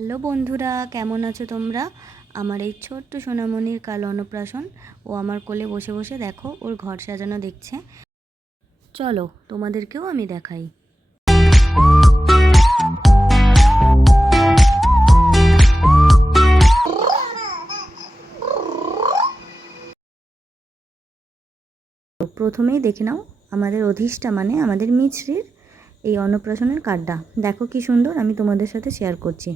Hello বন্ধুরা, কেমন আছো তোমরা? আমার এই ছোট্ট সোনামণির কাল অন্নপ্রাশন। ও আমার কোলে বসে বসে দেখো ওর ঘর সাজানো দেখছে। চলো তোমাদেরকেও আমি দেখাই। প্রথমেই দেখে নাও আমাদের অধিষ্ঠা মানে আমাদের মিছরির এই অন্নপ্রাশনের কার্ডটা। দেখো কি সুন্দর, আমি তোমাদের সাথে শেয়ার করছি।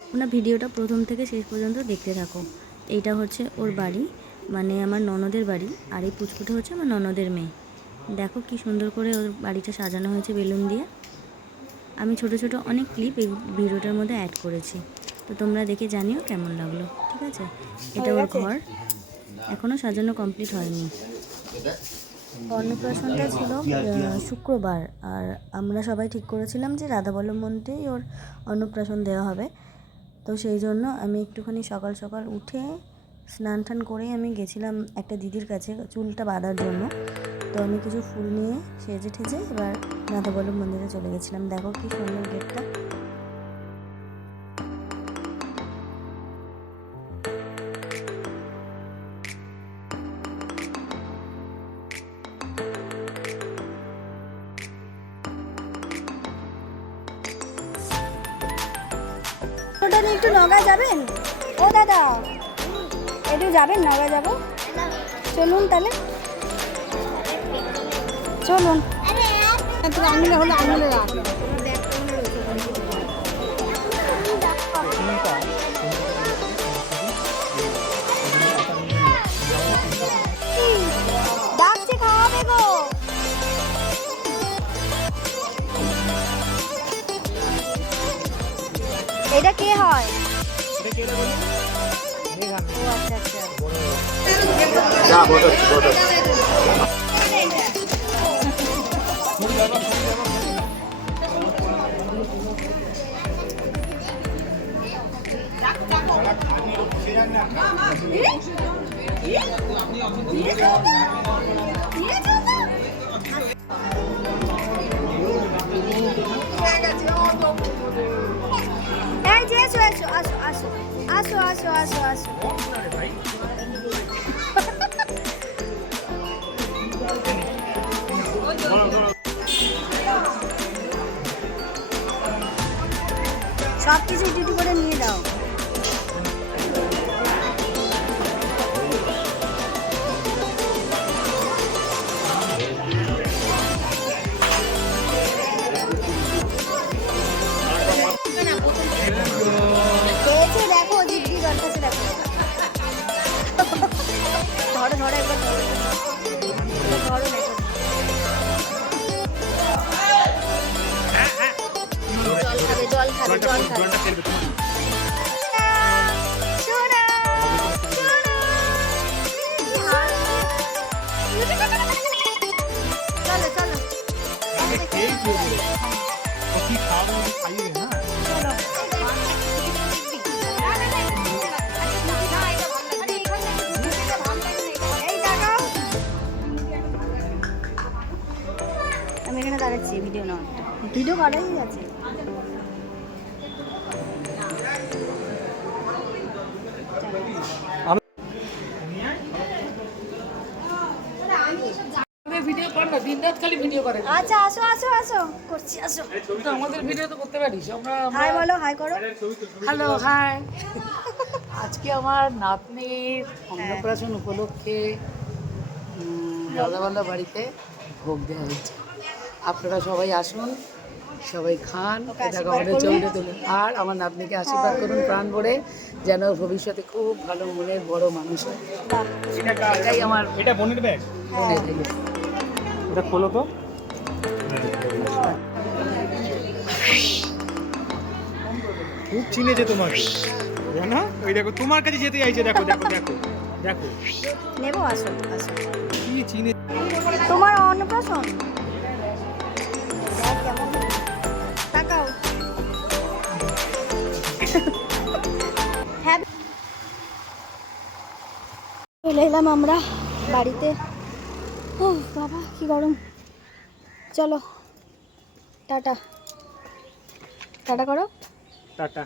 তোমরা ভিডিওটা প্রথম থেকে শেষ পর্যন্ত দেখতে থাকো। এইটা হচ্ছে ওর বাড়ি, মানে আমার ননদের বাড়ি, আর এই পুচকুটা হচ্ছে আমার ননদের মেয়ে। দেখো কি সুন্দর করে ওর বাড়িটা সাজানো হয়েছে বেলুন দিয়ে। আমি ছোট ছোট অনেক ক্লিপ এই ভিডিওটার মধ্যে অ্যাড করেছি, তো তোমরা দেখে জানিও কেমন লাগলো। ঠিক আছে, এটা ওর ঘর, এখনও সাজানো কমপ্লিট হয়নি। অন্নপ্রাশনটা ছিল শুক্রবার, আর আমরা সবাই ঠিক করেছিলাম যে রাধাবল্লভ মন্দিরেই ওর অন্নপ্রাশন দেওয়া হবে। তো সেই জন্য আমি একটুখানি সকাল সকাল উঠে স্নান টান করে আমি গেছিলাম একটা দিদির কাছে চুলটা বাঁধার জন্য। তো আমি কিছু ফুল নিয়ে সেজে ঠেজে এবার রাধাবল্লভ মন্দিরে চলে গেছিলাম। দেখো কি সুন্দর গেটটা। ওটা নিয়ে একটু নগা যাবেন? ও দাদা, একটু যাবেন, নগা যাব। চলুন তাহলে, চলুন। আঙুলে হলে আঙুলে রাখ। ডাকছে, খাওয়াবে গো। এটা কে হয়? ও আচ্ছা আচ্ছা। এই যে এসো এসো, আসো আসো আসো আসো আসো আসো। সব কিছু একটু করে নিয়ে দাও। খেয়েছে দেখো, জিভি জল খাচ্ছে দেখো। ধরো ধরো একবার ধরো, ধরো দেখো। জল খাবে জল খাবে জল খাবে। সোনা, সোনা। চলো চলো। আমি এখানে দাঁড়াচ্ছি, ভিডিও নাও, ভিডিও করাই আছে। ভিডিও কর না, দিন রাত খালি ভিডিও করে। আচ্ছা আসো আসো আসো, করছি আসো। তো আমাদের ভিডিও তো করতে পারিস আমরা। হাই বলো, হাই করো। Hello, hi. আজকে আমার নাতনির অন্নপ্রাশন উপলক্ষে রাধাবল্লভ বাড়িতে ভোগ দেওয়া হয়েছে। আপনারা সবাই আসুন, সবাই খান, এটাকে আমাদের ছবিটা তুলুন, আর আমার নাতনিকে আশীর্বাদ করুন প্রাণ ভরে, যেন ভবিষ্যতে খুব ভালো মনের বড় মানুষ হয়। এটাই আমার। এটা বোনের ব্যাগ, মনের থেকে। এটা খোলো তো। খুব চিনেছে তোমাকে, জানো? ওই দেখো তোমার কাছে যেতে চাইছে, দেখো দেখো দেখো দেখো। নেবো, আসো আসো। কি চিনে। তোমার অন্নপ্রাশন কেমন? তাকাও। হ্যাঁ, চলে এলাম আমরা বাড়িতে। ও বাবা কি গরম। চলো টাটা টাটা করো। টাটা।